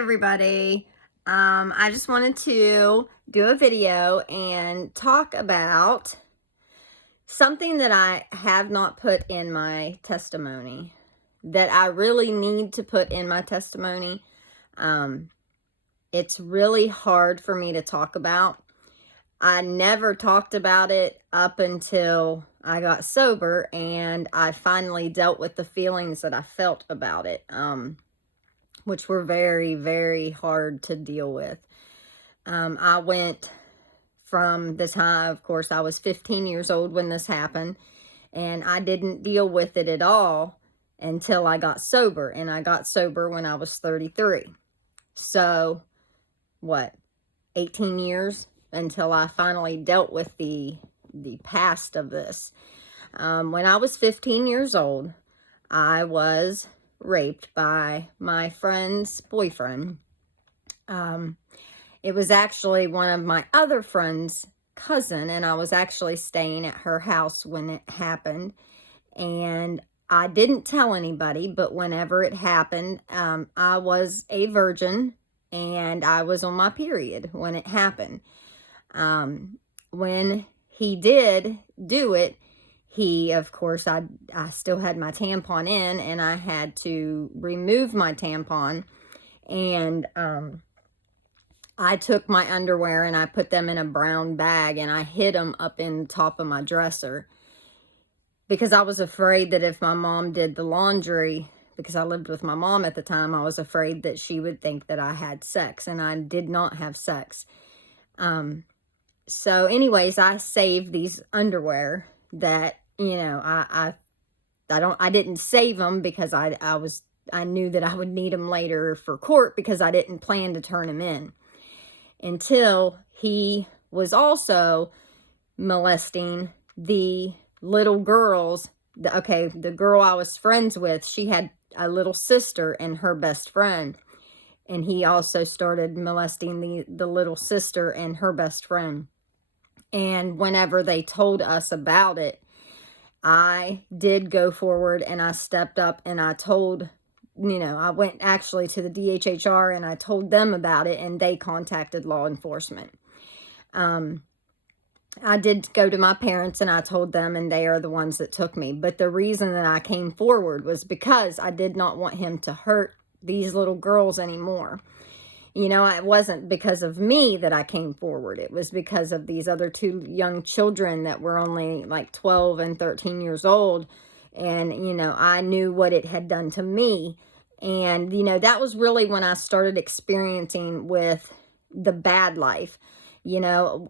everybody. I just wanted to do a video and talk about something that I have not put in my testimony that I really need to put in my testimony. It's really hard for me to talk about. I never talked about it up until I got sober and I finally dealt with the feelings that I felt about it. Which were very, very hard to deal with. I went from the time, of course, I was 15 years old when this happened, and I didn't deal with it at all until I got sober, and I got sober when I was 33. So, 18 years until I finally dealt with the past of this. When I was 15 years old, I was raped by my friend's boyfriend. It was actually one of my other friend's cousin, and I was actually staying at her house when it happened. And I didn't tell anybody, but whenever it happened, I was a virgin and I was on my period when it happened. When he did do it, of course, I still had my tampon in, and I had to remove my tampon, and I took my underwear and I put them in a brown bag and I hid them up in the top of my dresser because I was afraid that if my mom did the laundry, because I lived with my mom at the time, I was afraid that she would think that I had sex, and I did not have sex. So anyways, I saved these underwear that, I didn't save them because I knew that I would need them later for court because I didn't plan to turn them in until he was also molesting the little girls. The girl I was friends with, she had a little sister and her best friend. And he also started molesting the little sister and her best friend. And whenever they told us about it, I did go forward and I stepped up and I told, I went actually to the DHHR and I told them about it, and they contacted law enforcement. I did go to my parents and I told them, and they are the ones that took me. But the reason that I came forward was because I did not want him to hurt these little girls anymore. It wasn't because of me that I came forward. It was because of these other two young children that were only like 12 and 13 years old. And, I knew what it had done to me. And, that was really when I started experiencing with the bad life.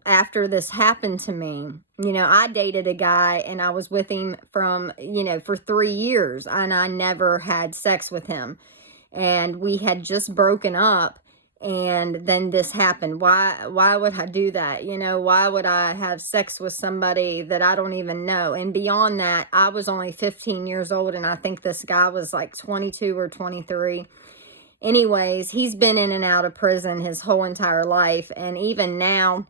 After this happened to me, I dated a guy and I was with him from, for 3 years, and I never had sex with him. And we had just broken up. And then this happened. Why would I do that? Why would I have sex with somebody that I don't even know? And beyond that, I was only 15 years old, and I think this guy was like 22 or 23. Anyways, he's been in and out of prison his whole entire life. And even now,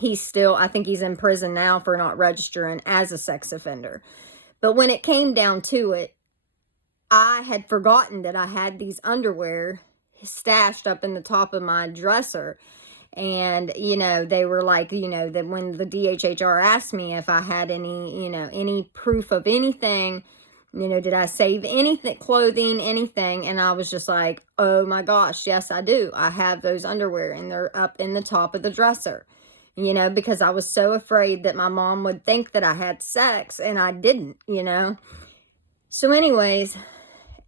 I think he's in prison now for not registering as a sex offender. But when it came down to it, I had forgotten that I had these underwear stashed up in the top of my dresser. And, they were like, that when the DHHR asked me if I had any proof of anything, did I save anything, clothing, anything? And I was just like, oh my gosh, yes, I do. I have those underwear and they're up in the top of the dresser, because I was so afraid that my mom would think that I had sex, and I didn't, So anyways,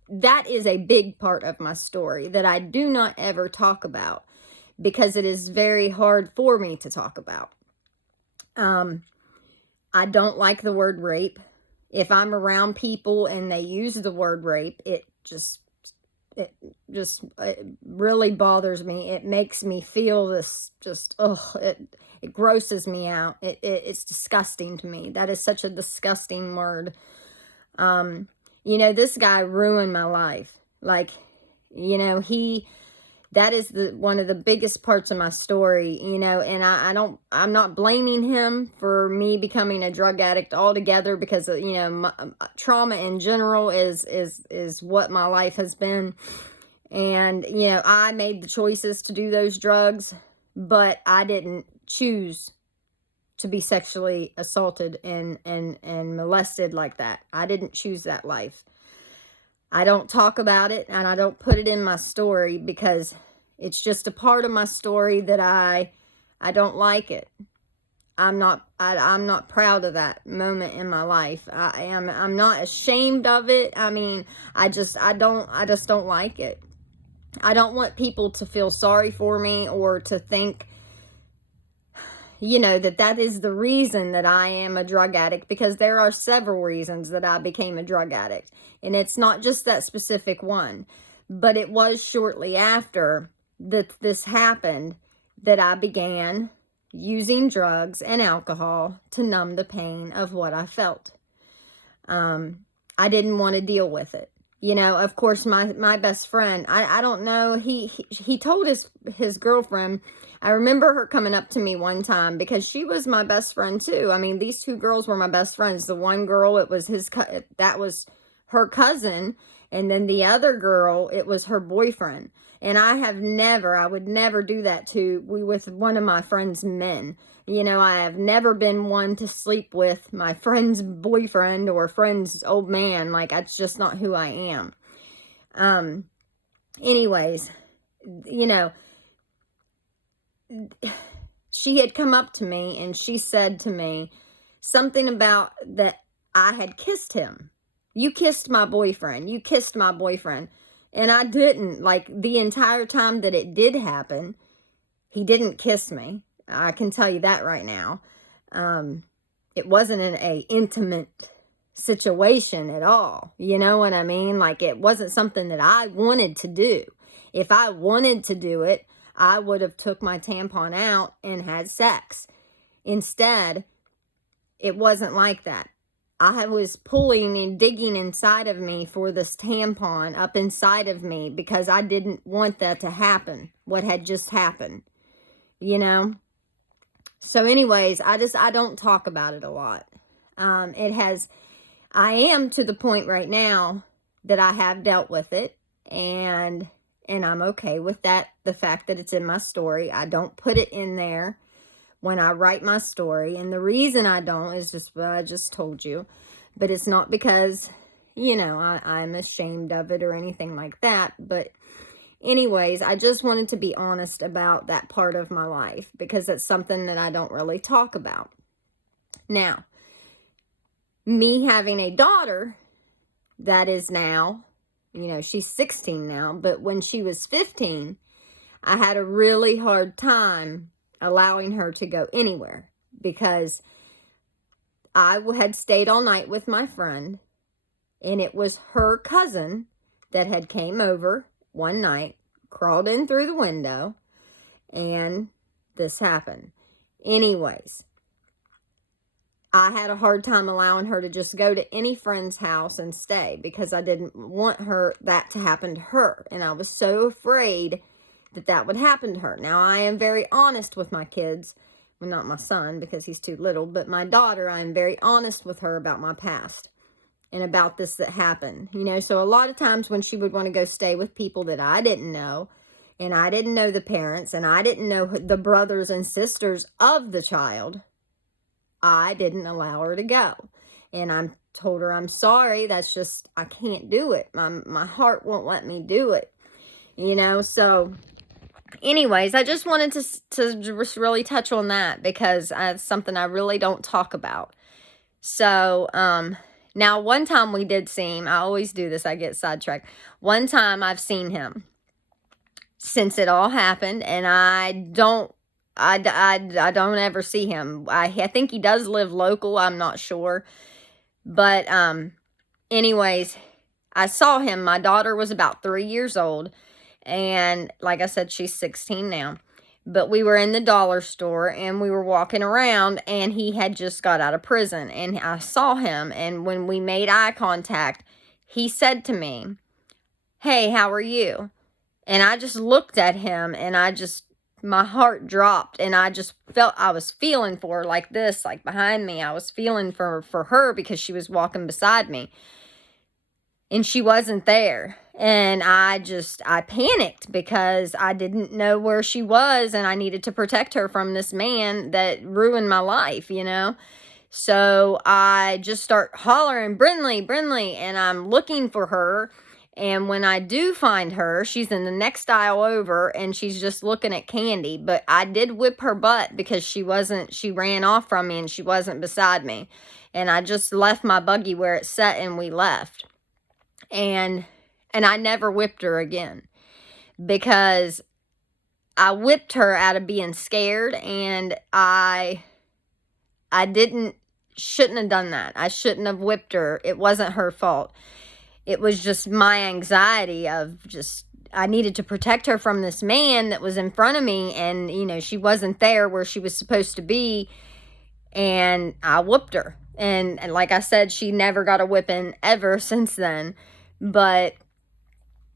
that is a big part of my story that I do not ever talk about because it is very hard for me to talk about. I don't like the word rape. If I'm around people and they use the word rape, it really bothers me. It makes me feel this it grosses me out. It's disgusting to me. That is such a disgusting word. This guy ruined my life. Like, that is one of the biggest parts of my story, and I'm not blaming him for me becoming a drug addict altogether, because, trauma in general is what my life has been. And, you know, I made the choices to do those drugs, but I didn't choose to be sexually assaulted and molested like that. I didn't choose that life. I don't talk about it, and I don't put it in my story because it's just a part of my story that I don't like it. I'm not proud of that moment in my life. I'm not ashamed of it. I mean, I just don't like it. I don't want people to feel sorry for me or to think, you know, that is the reason that I am a drug addict, because there are several reasons that I became a drug addict. And it's not just that specific one, but it was shortly after that this happened that I began using drugs and alcohol to numb the pain of what I felt. I didn't want to deal with it. You know, of course, my best friend, I don't know, he told his girlfriend. I remember her coming up to me one time because she was my best friend too. I mean, these two girls were my best friends. The one girl, it was that was her cousin, and then the other girl, it was her boyfriend. And I would never do that with one of my friend's men. You know, I have never been one to sleep with my friend's boyfriend or friend's old man. Like, that's just not who I am. Anyways, you know, she had come up to me and she said to me something about that I had kissed him. You kissed my boyfriend. You kissed my boyfriend. And I didn't. Like, the entire time that it did happen, he didn't kiss me. I can tell you that right now. It wasn't an intimate situation at all. You know what I mean? Like, it wasn't something that I wanted to do. If I wanted to do it, I would have took my tampon out and had sex. Instead, it wasn't like that. I was pulling and digging inside of me for this tampon up inside of me because I didn't want that to happen, what had just happened, you know? So anyways, I don't talk about it a lot. I am to the point right now that I have dealt with it, and I'm okay with that. The fact that it's in my story, I don't put it in there when I write my story. And the reason I don't is just what I just told you. But it's not because, you know, I'm ashamed of it or anything like that. But anyways, I just wanted to be honest about that part of my life because it's something that I don't really talk about. Now, me having a daughter that is now, you know, she's 16 now, but when she was 15, I had a really hard time allowing her to go anywhere because I had stayed all night with my friend, and it was her cousin that had came over one night, crawled in through the window, and this happened. Anyways, I had a hard time allowing her to just go to any friend's house and stay because I didn't want that to happen to her, and I was so afraid that would happen to her. Now, I am very honest with my kids. Well, not my son because he's too little, but my daughter, I am very honest with her about my past and about this that happened. You know, so a lot of times when she would want to go stay with people that I didn't know, and I didn't know the parents, and I didn't know the brothers and sisters of the child, I didn't allow her to go. And I told her, I'm sorry, that's just, I can't do it. My heart won't let me do it. You know, so anyways, I just wanted to just really touch on that because it's something I really don't talk about. So, now one time we did see him. I always do this. I get sidetracked. One time I've seen him since it all happened, and I don't ever see him. I think he does live local. I'm not sure. But, anyways, I saw him. My daughter was about 3 years old. And like I said, she's 16 now. But we were in the dollar store and we were walking around and he had just got out of prison. And I saw him. And when we made eye contact, he said to me, "Hey, how are you?" And I just looked at him and my heart dropped. And I just felt, I was feeling for her like this, like behind me. I was feeling for her because she was walking beside me. And she wasn't there. And I panicked because I didn't know where she was, and I needed to protect her from this man that ruined my life, you know? So I just start hollering, Brinley, Brinley, and I'm looking for her. And when I do find her, she's in the next aisle over and she's just looking at candy. But I did whip her butt because she ran off from me and she wasn't beside me. And I just left my buggy where it sat and we left. And I never whipped her again because I whipped her out of being scared, and I shouldn't have done that. I shouldn't have whipped her. It wasn't her fault. It was just my anxiety of I needed to protect her from this man that was in front of me, and, you know, she wasn't there where she was supposed to be, and I whooped her. And like I said, she never got a whipping ever since then. But,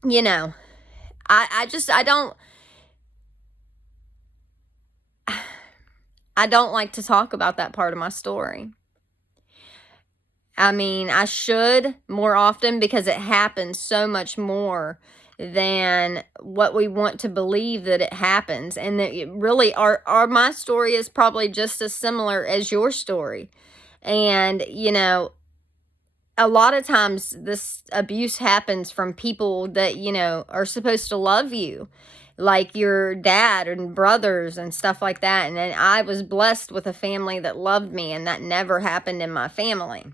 you know, I don't like to talk about that part of my story. I mean, I should more often because it happens so much more than what we want to believe that it happens. And that it really my story is probably just as similar as your story. And, you know, a lot of times this abuse happens from people that, you know, are supposed to love you, like your dad and brothers and stuff like that. And then I was blessed with a family that loved me, and that never happened in my family.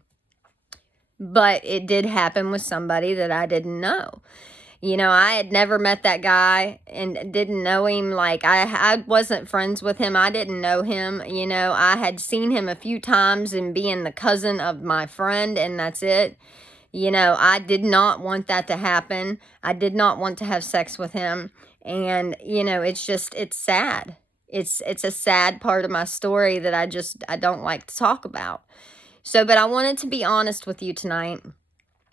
But it did happen with somebody that I didn't know. You know, I had never met that guy and didn't know him. Like, I wasn't friends with him. I didn't know him. You know, I had seen him a few times and being the cousin of my friend, and that's it. You know, I did not want that to happen. I did not want to have sex with him. And, you know, it's sad. It's a sad part of my story that I don't like to talk about. So, but I wanted to be honest with you tonight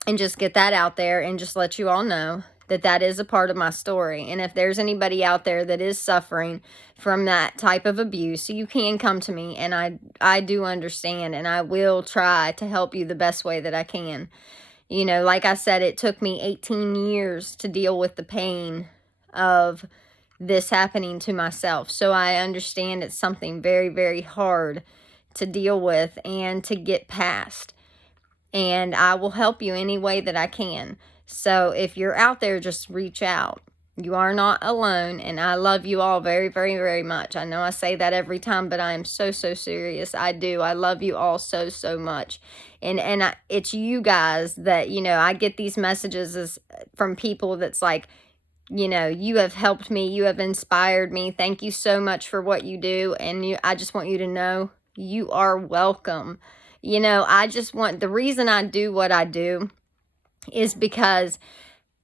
and just get that out there and just let you all know that that is a part of my story. And if there's anybody out there that is suffering from that type of abuse, you can come to me, and I do understand, and I will try to help you the best way that I can. You know, like I said, it took me 18 years to deal with the pain of this happening to myself. So I understand it's something very, very hard to deal with and to get past. And I will help you any way that I can. So if you're out there, just reach out. You are not alone, and I love you all very, very, very much. I know I say that every time, but I am so, so serious. I do. I love you all so, so much. And it's you guys that, you know, I get these messages from people that's like, you know, you have helped me. You have inspired me. Thank you so much for what you do. And I just want you to know you are welcome. You know, the reason I do what I do is because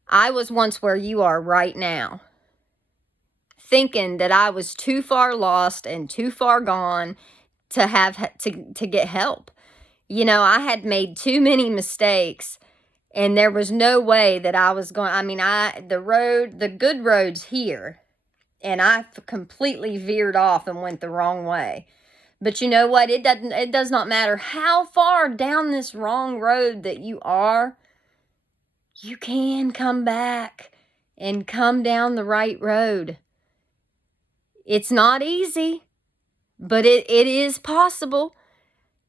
I was once where you are right now, thinking that I was too far lost and too far gone to have to get help. You know, I had made too many mistakes, and there was no way that I was going. I mean, the good road's here, and I completely veered off and went the wrong way. But you know what? It does not matter how far down this wrong road that you are. You can come back and come down the right road. It's not easy, but it is possible.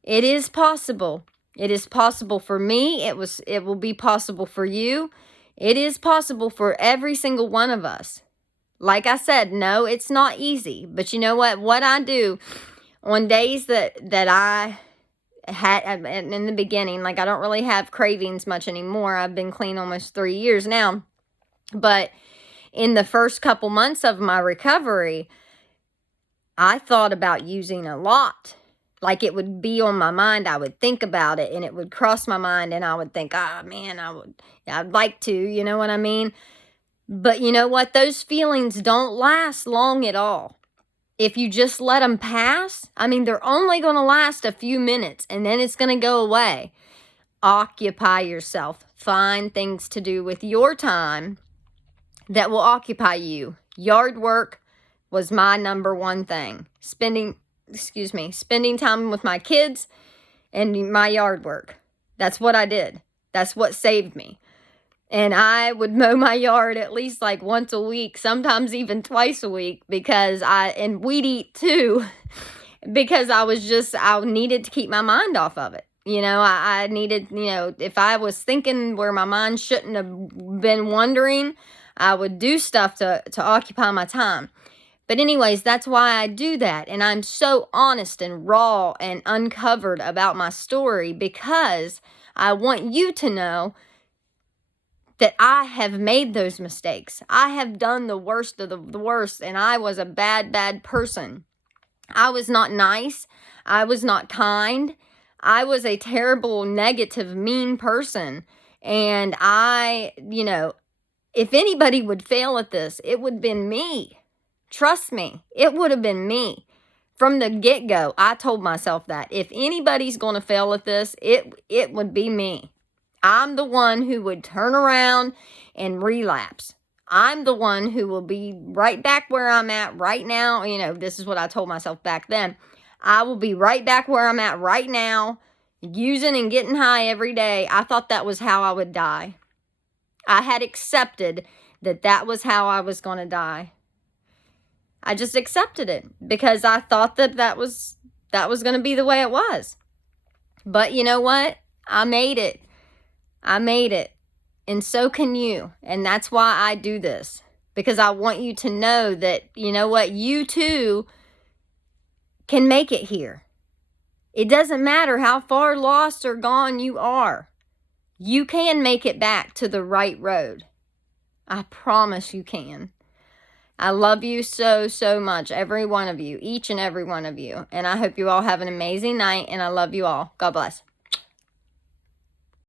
It is possible. It is possible for me. It will be possible for you. It is possible for every single one of us. Like I said, no, it's not easy. But you know what? What I do on days that I had in the beginning, like I don't really have cravings much anymore. I've been clean almost 3 years now. But in the first couple months of my recovery, I thought about using a lot. Like, it would be on my mind. I would think about it, and it would cross my mind, and I would think, man, I'd like to, you know what I mean? But you know what? Those feelings don't last long at all. If you just let them pass, I mean, they're only going to last a few minutes, and then it's going to go away. Occupy yourself. Find things to do with your time that will occupy you. Yard work was my number one thing. Spending time with my kids and my yard work. That's what I did. That's what saved me. And I would mow my yard at least like once a week, sometimes even twice a week, because and we'd eat too, because I needed to keep my mind off of it. You know, I needed, if I was thinking where my mind shouldn't have been wandering, I would do stuff to occupy my time. But anyways, that's why I do that. And I'm so honest and raw and uncovered about my story, because I want you to know that I have made those mistakes. I have done the worst of the worst, and I was a bad, bad person. I was not nice. I was not kind. I was a terrible, negative, mean person. And if anybody would fail at this, it would have been me. Trust me, it would have been me. From the get-go, I told myself that. If anybody's going to fail at this, it would be me. I'm the one who would turn around and relapse. I'm the one who will be right back where I'm at right now. This is what I told myself back then. I will be right back where I'm at right now, using and getting high every day. I thought that was how I would die. I had accepted that that was how I was going to die. I just accepted it because I thought that was going to be the way it was. But you know what? I made it. I made it. And so can you. And that's why I do this. Because I want you to know that, you know what? You too can make it here. It doesn't matter how far lost or gone you are. You can make it back to the right road. I promise you can. I love you so, so much. Every one of you. Each and every one of you. And I hope you all have an amazing night. And I love you all. God bless.